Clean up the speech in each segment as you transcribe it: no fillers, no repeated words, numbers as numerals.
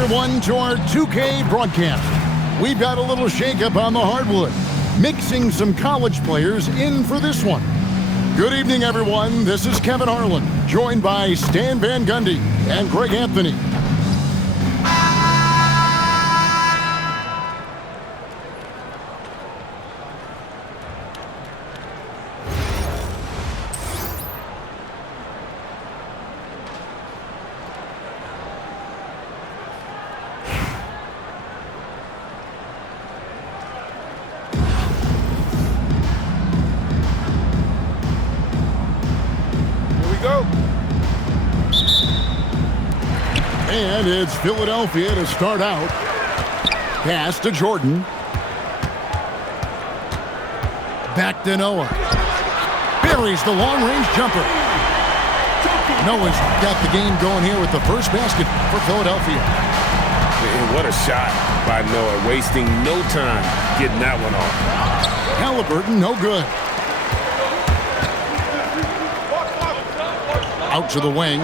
everyone, to our 2K broadcast. We've got a little shakeup on the hardwood, mixing some college players in for this one. Good evening, everyone. This is Kevin Harlan, joined by Stan Van Gundy and Greg Anthony. And it's Philadelphia to start out. Pass to Jordan. Back to Noah. Buries the long-range jumper. Noah's got the game going here with the first basket for Philadelphia. Man, what a shot by Noah, wasting no time getting that one off. Halliburton, no good. Out to the wing.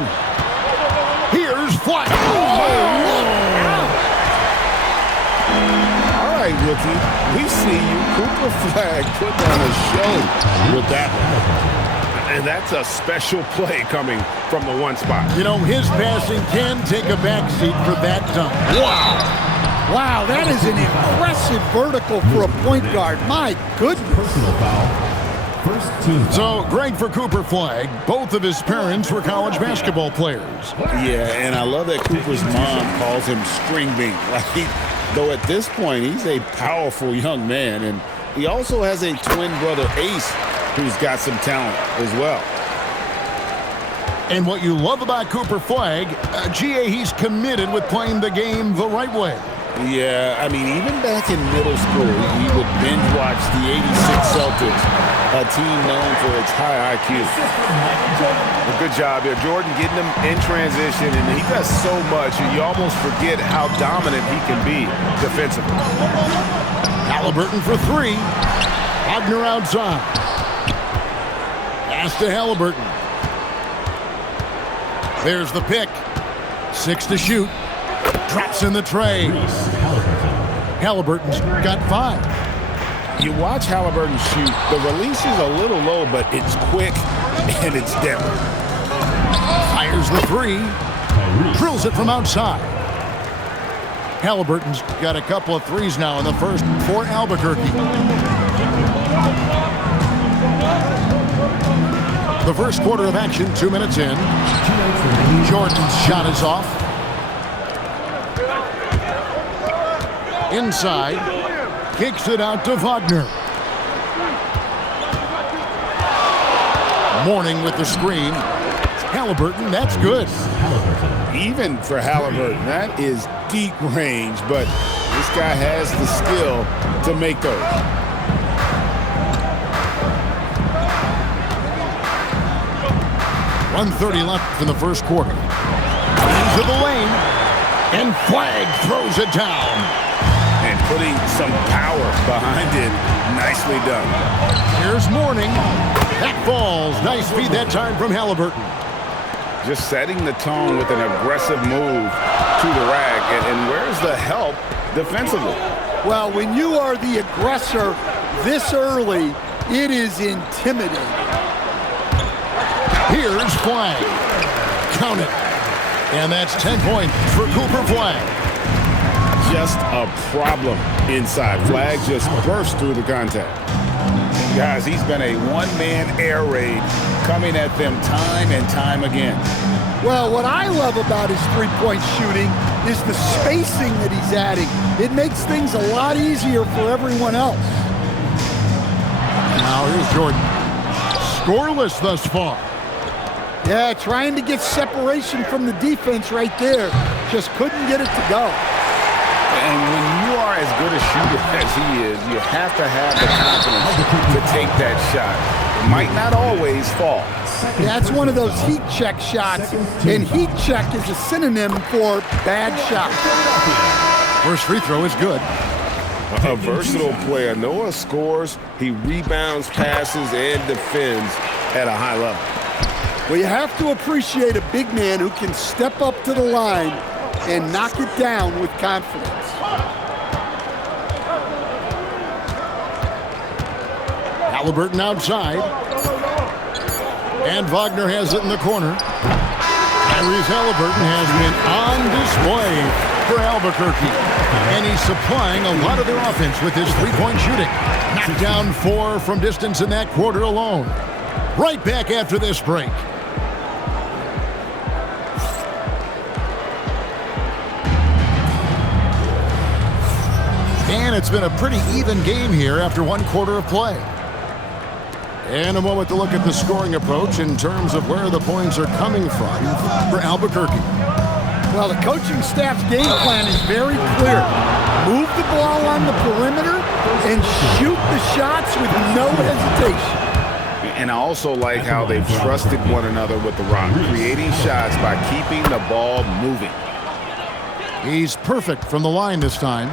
Here's Flack. All right, rookie. We see you. Cooper Flag putting on a show with that one. And that's a special play coming from the one spot. You know, his passing can take a backseat for that dunk. Wow. Wow, that is an impressive vertical for a point guard. My goodness. Personal foul. First team. So, Greg, for Cooper Flag, both of his parents were college basketball players. Yeah, and I love that Cooper's mom calls him String Bean. Though at this point, he's a powerful young man, and he also has a twin brother, Ace, who's got some talent as well. And what you love about Cooper Flag, GA, he's committed with playing the game the right way. Yeah, I mean, even back in middle school, he would binge watch the '86 Celtics, a team known for its high IQ. Well, good job there, Jordan, getting him in transition, and he does so much, and you almost forget how dominant he can be defensively. Halliburton for three. Wagner outside. Pass to Halliburton. There's the pick. 6 to shoot. Drops in the tray. Halliburton's got 5. You watch Halliburton shoot. The release is a little low, but it's quick and it's deadly. Fires the 3. Drills it from outside. Halliburton's got a couple of threes now in the first for Albuquerque. The first quarter of action, 2 minutes in. Jordan's shot is off. Inside, kicks it out to Wagner. Mourning with the screen. Halliburton, that's good. Even for Halliburton, that is deep range, but this guy has the skill to make those. .130 left in the first quarter. Into the lane, and Flag throws it down. And putting some power behind it. Nicely done. Here's Mourning. That falls. Nice feed that time from Halliburton. Just setting the tone with an aggressive move to the rack. And where's the help defensively? Well, when you are the aggressor this early, it is intimidating. Here's Flag. Count it. And that's 10 points for Cooper Flag. Just a problem inside. Flag just burst through the contact. Guys, he's been a one-man air raid coming at them time and time again. Well, what I love about his three-point shooting is the spacing that he's adding. It makes things a lot easier for everyone else. Now here's Jordan. Scoreless thus far. Yeah, trying to get separation from the defense right there. Just couldn't get it to go. And when you are as good a shooter as he is, you have to have the confidence to take that shot. It might not always fall. That's one of those heat check shots, and heat check is a synonym for bad shot. First free throw is good. A versatile player. Noah scores, he rebounds, passes, and defends at a high level. Well, you have to appreciate a big man who can step up to the line, and knock it down with confidence. Halliburton outside. And Wagner has it in the corner. Tyrese Halliburton has been on display for Albuquerque. And he's supplying a lot of their offense with his three-point shooting. Knocked down 4 from distance in that quarter alone. Right back after this break. And it's been a pretty even game here after one quarter of play. And a moment to look at the scoring approach in terms of where the points are coming from for Albuquerque. Well, the coaching staff's game plan is very clear. Move the ball on the perimeter and shoot the shots with no hesitation. And I also like how they've trusted one another with the rock, creating shots by keeping the ball moving. He's perfect from the line this time.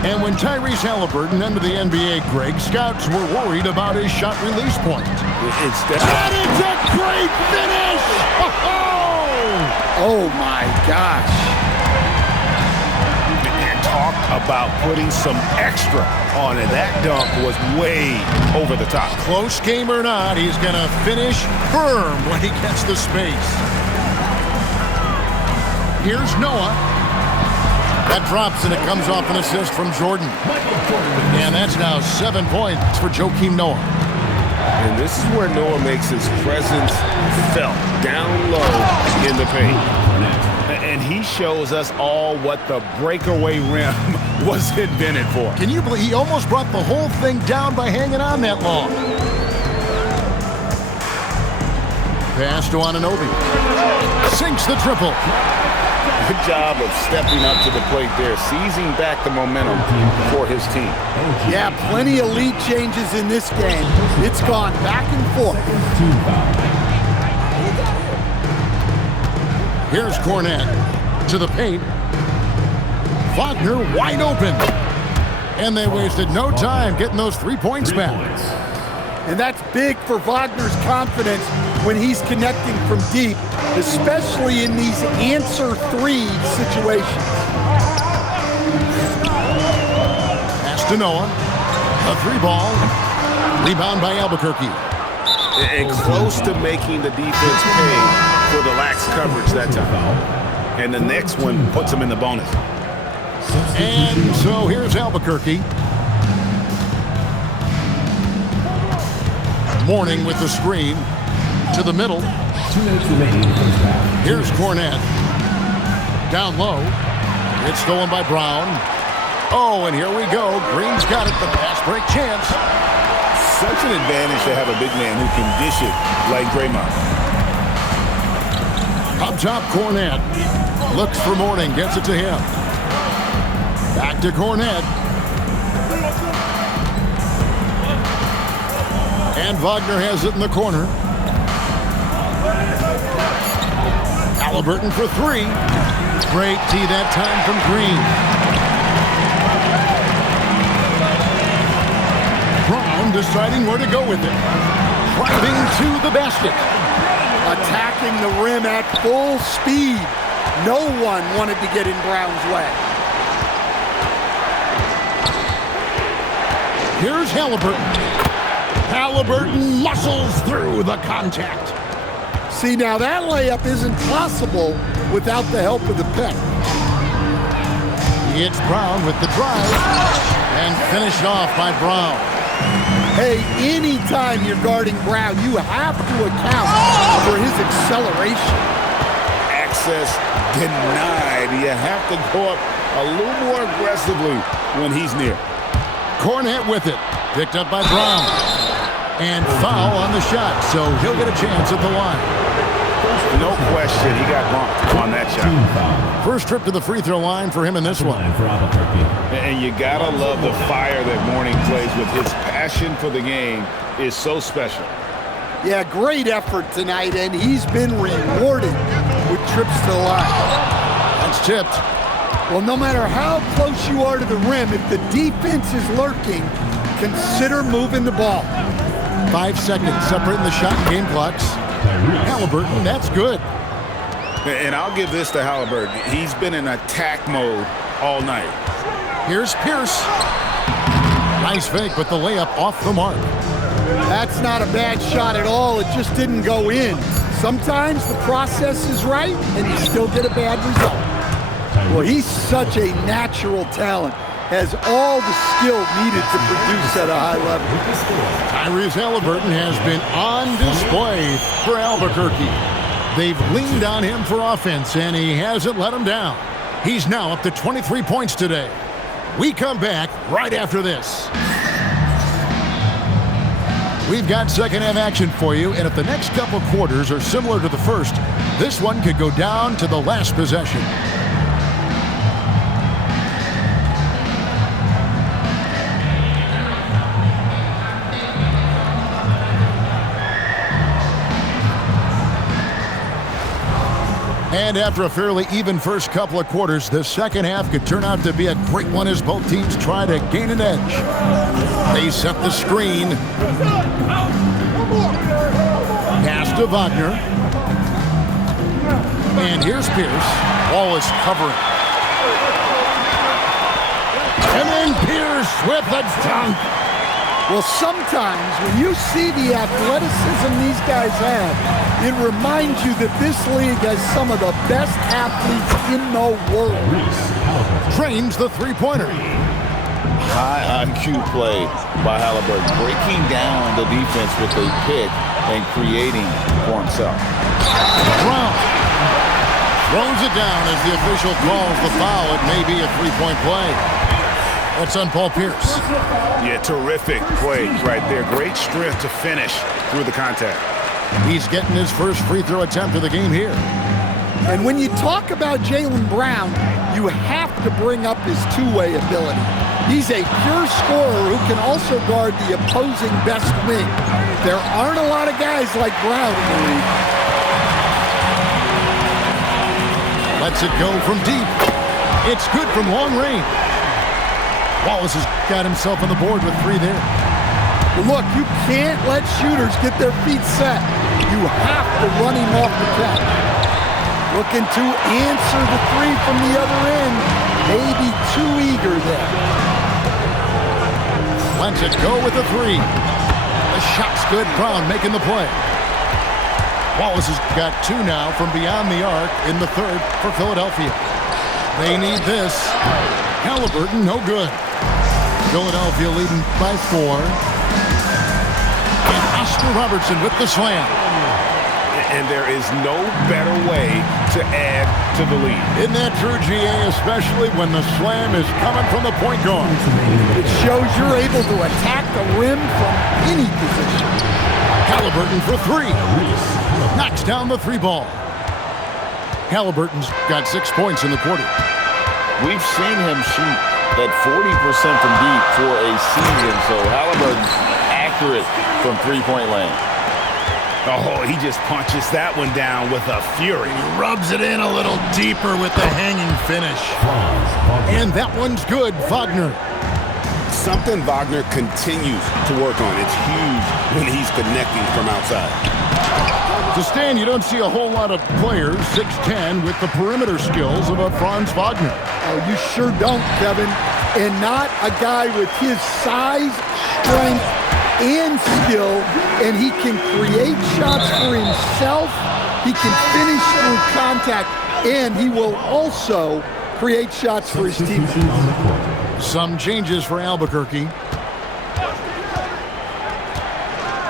And when Tyrese Halliburton entered the NBA, Greg, scouts were worried about his shot release point. That is a great finish! Oh my gosh. And talk about putting some extra on it. That dunk was way over the top. Close game or not, he's going to finish firm when he gets the space. Here's Noah. That drops and it comes off an assist from Jordan. And that's now 7 points for Joakim Noah. And this is where Noah makes his presence felt down low in the paint. And he shows us all what the breakaway rim was invented for. Can you believe he almost brought the whole thing down by hanging on that long? Pass to Anunoby. Sinks the triple. Good job of stepping up to the plate there, seizing back the momentum for his team. Yeah, plenty of lead changes in this game. It's gone back and forth. Here's Cornette to the paint. Wagner wide open. And they wasted no time getting those 3 points back. And that's big for Wagner's confidence when he's connecting from deep, especially in these answer 3 situations. Pass to Noah. A 3-ball. Rebound by Albuquerque. And close to making the defense pay for the lax coverage that time. And the next one puts him in the bonus. And so here's Albuquerque. Mourning with the screen to the middle. 2 minutes remaining in the first half. Here's Cornette. Down low. It's stolen by Brown. Oh, and here we go. Green's got it. The pass break chance. Such an advantage to have a big man who can dish it like Draymond. Up top, Cornette. Looks for Mourning. Gets it to him. Back to Cornette. And Wagner has it in the corner. Halliburton for 3. Great tee that time from Green. Brown deciding where to go with it. Driving to the basket. Attacking the rim at full speed. No one wanted to get in Brown's way. Here's Halliburton. Halliburton muscles through the contact. See, now that layup isn't possible without the help of the pick. It's Brown with the drive and finished off by Brown. Hey, anytime you're guarding Brown, you have to account for his acceleration. Access denied. You have to go up a little more aggressively when he's near. Cornette with it. Picked up by Brown. And foul on the shot, so he'll get a chance at the line. No question, he got bumped on that shot. First trip to the free throw line for him in this one. And you gotta love the fire that Mourning plays with. His passion for the game is so special. Yeah, great effort tonight, and he's been rewarded with trips to the line. That's tipped. Well, no matter how close you are to the rim, if the defense is lurking, consider moving the ball. 5 seconds separating the shot and game clocks. Halliburton, that's good. And I'll give this to Halliburton. He's been in attack mode all night. Here's Pierce. Nice fake, but the layup off the mark. That's not a bad shot at all. It just didn't go in. Sometimes the process is right, and you still get a bad result. Well, he's such a natural talent. Has all the skill needed to produce at a high level. Tyrese Halliburton has been on display for Albuquerque. They've leaned on him for offense, and he hasn't let them down. He's now up to 23 points today. We come back right after this. We've got second half action for you, and if the next couple quarters are similar to the first, this one could go down to the last possession. And after a fairly even first couple of quarters, the second half could turn out to be a great one as both teams try to gain an edge. They set the screen. Pass to Wagner. And here's Pierce. Wallace covering. And then Pierce with the dunk. Well, sometimes when you see the athleticism these guys have, it reminds you that this league has some of the best athletes in the world. Trains the three-pointer. High IQ play by Halliburton, breaking down the defense with a pick and creating for himself. Brown throws it down as the official calls the foul. It may be a three-point play. That's on Paul Pierce. Yeah, terrific play right there. Great strength to finish through the contact. He's getting his first free throw attempt of the game here. And when you talk about Jaylen Brown, you have to bring up his two-way ability. He's a pure scorer who can also guard the opposing best wing. There aren't a lot of guys like Brown in the league. Lets it go from deep. It's good from long range. Wallace has got himself on the board with three there. Well, look, you can't let shooters get their feet set. You have to run him off the catch. Looking to answer the three from the other end. Maybe too eager there. Lets it go with the three. The shot's good. Brown making the play. Wallace has got two now from beyond the arc in the third for Philadelphia. They need this. Halliburton, no good. Philadelphia leading by 4. And Oscar Robertson with the slam. And there is no better way to add to the lead. Isn't that true, GA, especially when the slam is coming from the point guard? It shows you're able to attack the rim from any position. Halliburton for 3. Knocks down the 3 ball. Halliburton's got 6 points in the quarter. We've seen him shoot at 40% from deep for a season, so Halliburton's accurate from three-point land. Oh, he just punches that one down with a fury. He rubs it in a little deeper with the hanging finish. And that one's good, Wagner. Something Wagner continues to work on. It's huge when he's connecting from outside. To stand, you don't see a whole lot of players, 6'10", with the perimeter skills of a Franz Wagner. Oh, you sure don't, Kevin. And not a guy with his size, strength, and skill. And he can create shots for himself. He can finish through contact. And he will also create shots for his teammates. Some changes for Albuquerque.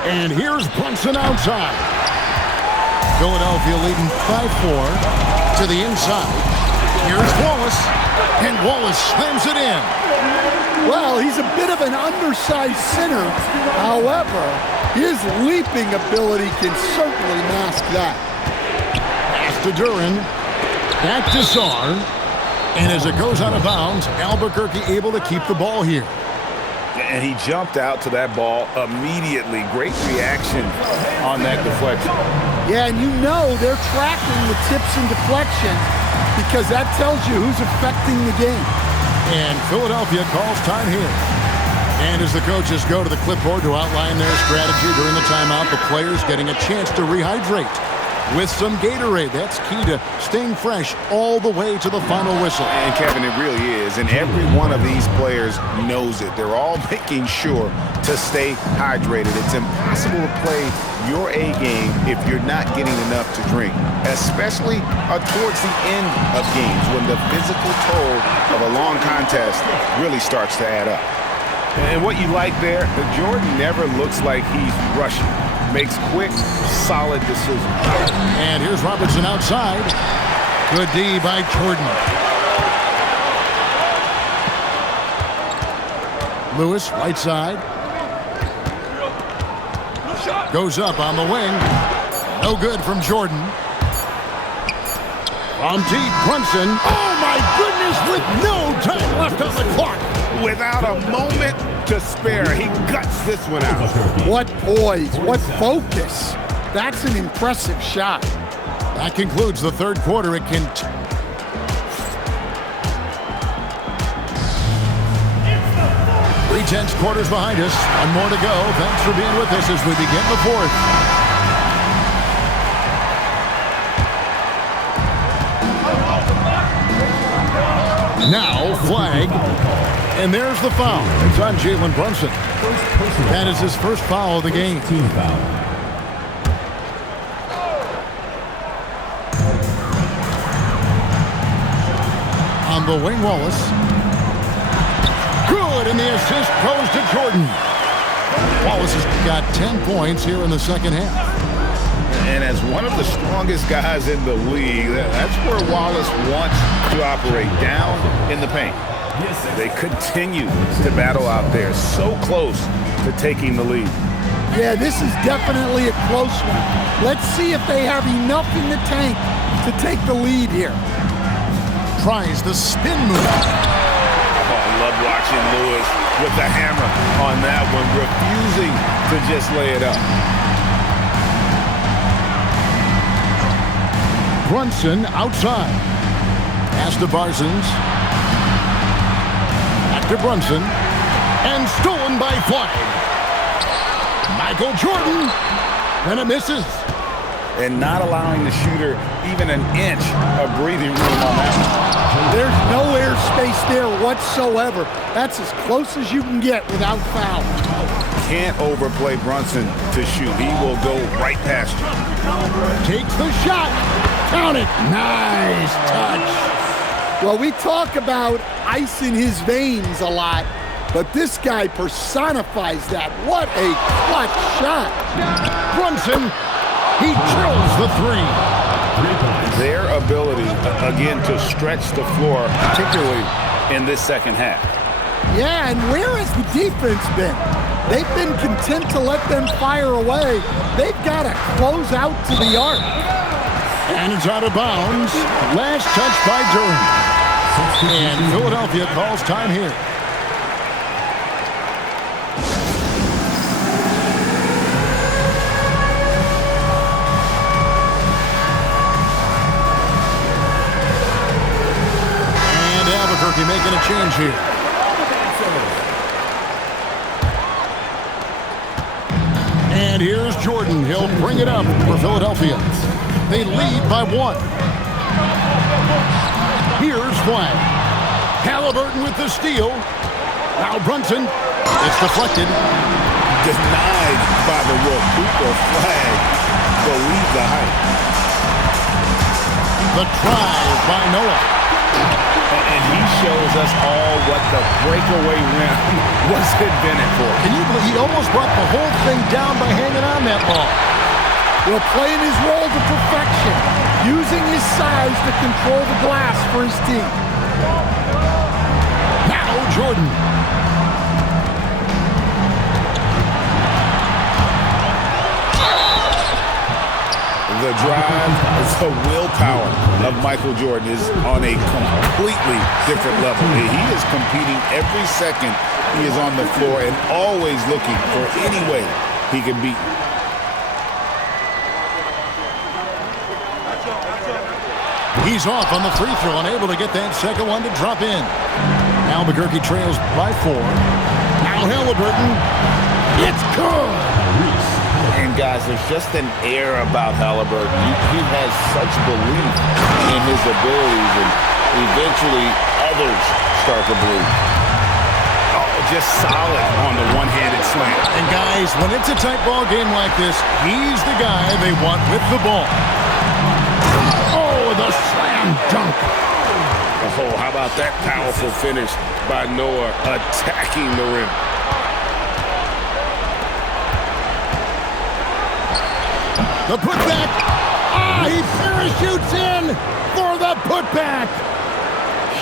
And here's Brunson outside. Philadelphia leading by 4 to the inside. Here's Wallace, and Wallace slams it in. Well, he's a bit of an undersized center. However, his leaping ability can certainly mask that. Pass to Duran, back to Sarr, and as it goes out of bounds, Albuquerque able to keep the ball here. And he jumped out to that ball immediately. Great reaction on that deflection. Yeah, and you know they're tracking the tips and deflections because that tells you who's affecting the game. And Philadelphia calls time here. And as the coaches go to the clipboard to outline their strategy during the timeout, the players getting a chance to rehydrate. with some Gatorade. That's key to staying fresh all the way to the final whistle. And Kevin, it really is. And every one of these players knows it. They're all making sure to stay hydrated. It's impossible to play your A game if you're not getting enough to drink, especially towards the end of games when the physical toll of a long contest really starts to add up. And what you like there, Jordan never looks like he's rushing. Makes quick, solid decisions. And here's Robertson outside. Good D by Jordan. Lewis, right side. Goes up on the wing. No good from Jordan. From deep, Brunson. Oh, my goodness, with no time left on the clock. Without a moment to spare, he guts this one out. What poise, what focus. That's an impressive shot. That concludes the third quarter. It can... 3/10 quarters behind us. One more to go. Thanks for being with us as we begin the fourth. Now, flag. And there's the foul. It's on Jalen Brunson. That is his first foul of the game. Team foul. On the wing, Wallace. Good, and the assist goes to Jordan. Wallace has got 10 points here in the second half. And as one of the strongest guys in the league, that's where Wallace wants to operate, down in the paint. They continue to battle out there, so close to taking the lead. Yeah, this is definitely a close one. Let's see if they have enough in the tank to take the lead here. Tries the spin move. Oh, I love watching Lewis with the hammer on that one, refusing to just lay it up. Brunson outside. Pass to Parsons. Back to Brunson. And stolen by Flag. Michael Jordan. And it misses. And not allowing the shooter even an inch of breathing room on that one. There's no airspace there whatsoever. That's as close as you can get without foul. Can't overplay Brunson to shoot. He will go right past you. Takes the shot. Count it. Nice touch. Well, we talk about ice in his veins a lot, but this guy personifies that. What a clutch shot. Brunson, he drills the three. Their ability, again, to stretch the floor, particularly in this second half. Yeah, and where has the defense been? They've been content to let them fire away. They've got to close out to the arc. And it's out of bounds. Last touch by Durham. And Philadelphia calls time here. And Albuquerque making a change here. And here's Jordan. He'll bring it up for Philadelphia. They lead by one. Here's Flag. Halliburton with the steal. Now Brunson. It's deflected. Denied by the roof. Cooper Flag. Believe the hype. The drive by Noah. And he shows us all what the breakaway rim was invented for. Can you believe he almost brought the whole thing down by hanging on that ball? Well, playing his role to perfection, using his size to control the glass for his team. Now Jordan. The drive, the willpower of Michael Jordan is on a completely different level. He is competing every second he is on the floor and always looking for any way he can beat. He's off on the free throw, unable to get that second one to drop in. Albuquerque trails by 4. Now Halliburton. It's good. And guys, there's just an air about Halliburton. He has such belief in his abilities, and eventually others start to believe. Oh, just solid on the one-handed slam. And guys, when it's a tight ball game like this, he's the guy they want with the ball. Oh, the slam dunk. Oh, how about that powerful finish by Noah attacking the rim. The putback. Ah, he parachutes in for the putback.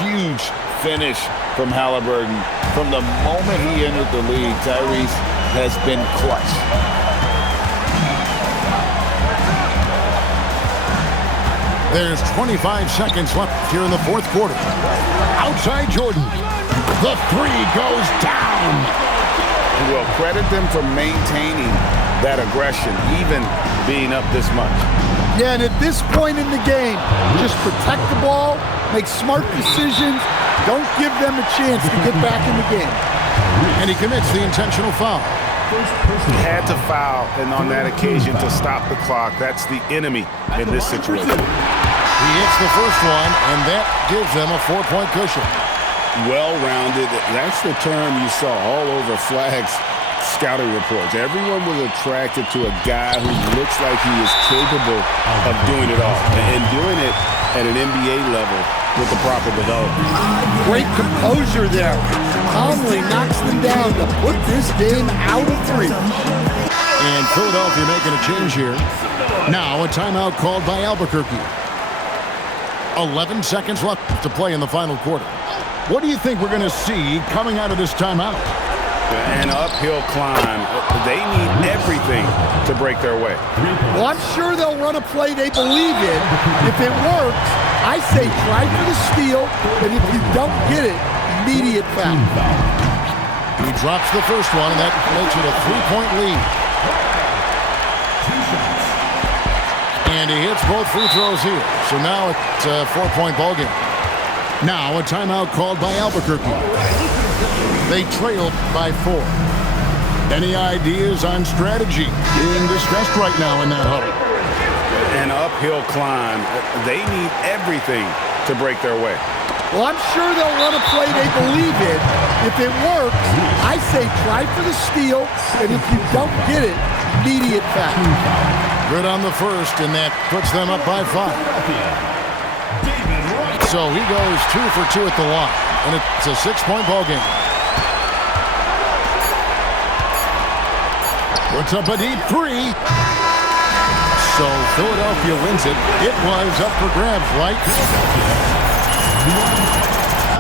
Huge finish from Halliburton. From the moment he entered the league, Tyrese has been clutch. There's 25 seconds left here in the fourth quarter. Outside Jordan. The three goes down. Well, credit them for maintaining that aggression, even being up this much. Yeah, and at this point in the game, just protect the ball, make smart decisions, don't give them a chance to get back in the game. And he commits the intentional foul. He had to foul, and on that occasion to stop the clock. That's the enemy in this situation. He hits the first one, and that gives them a 4-point cushion. Well-rounded. That's the term you saw all over Flag's scouting reports. Everyone was attracted to a guy who looks like he is capable of doing it all and doing it at an NBA level with the proper development. Great composure there. Calmly knocks them down to put this game out of reach. And Philadelphia making a change here. Now a timeout called by Albuquerque. 11 seconds left to play in the final quarter. What do you think we're going to see coming out of this timeout? An uphill climb. They need everything to break their way. Well, I'm sure they'll run a play they believe in. If it works, I say try for the steal, and if you don't get it, immediate foul. He drops the first one, and that makes it a 3-point lead. And he hits both free throws here. So now it's a 4-point ball game. Now a timeout called by Albuquerque. They trail by 4. Any ideas on strategy being discussed right now in that huddle? An uphill climb. They need everything to break their way. Well, I'm sure they'll run a play they believe in. If it works, I say try for the steal, and if you don't get it, immediate foul. Good on the first, and that puts them up by 5. So he goes 2 for 2 at the line, and it's a 6-point ball game. Puts up a deep 3. So Philadelphia wins it. It was up for grabs, right?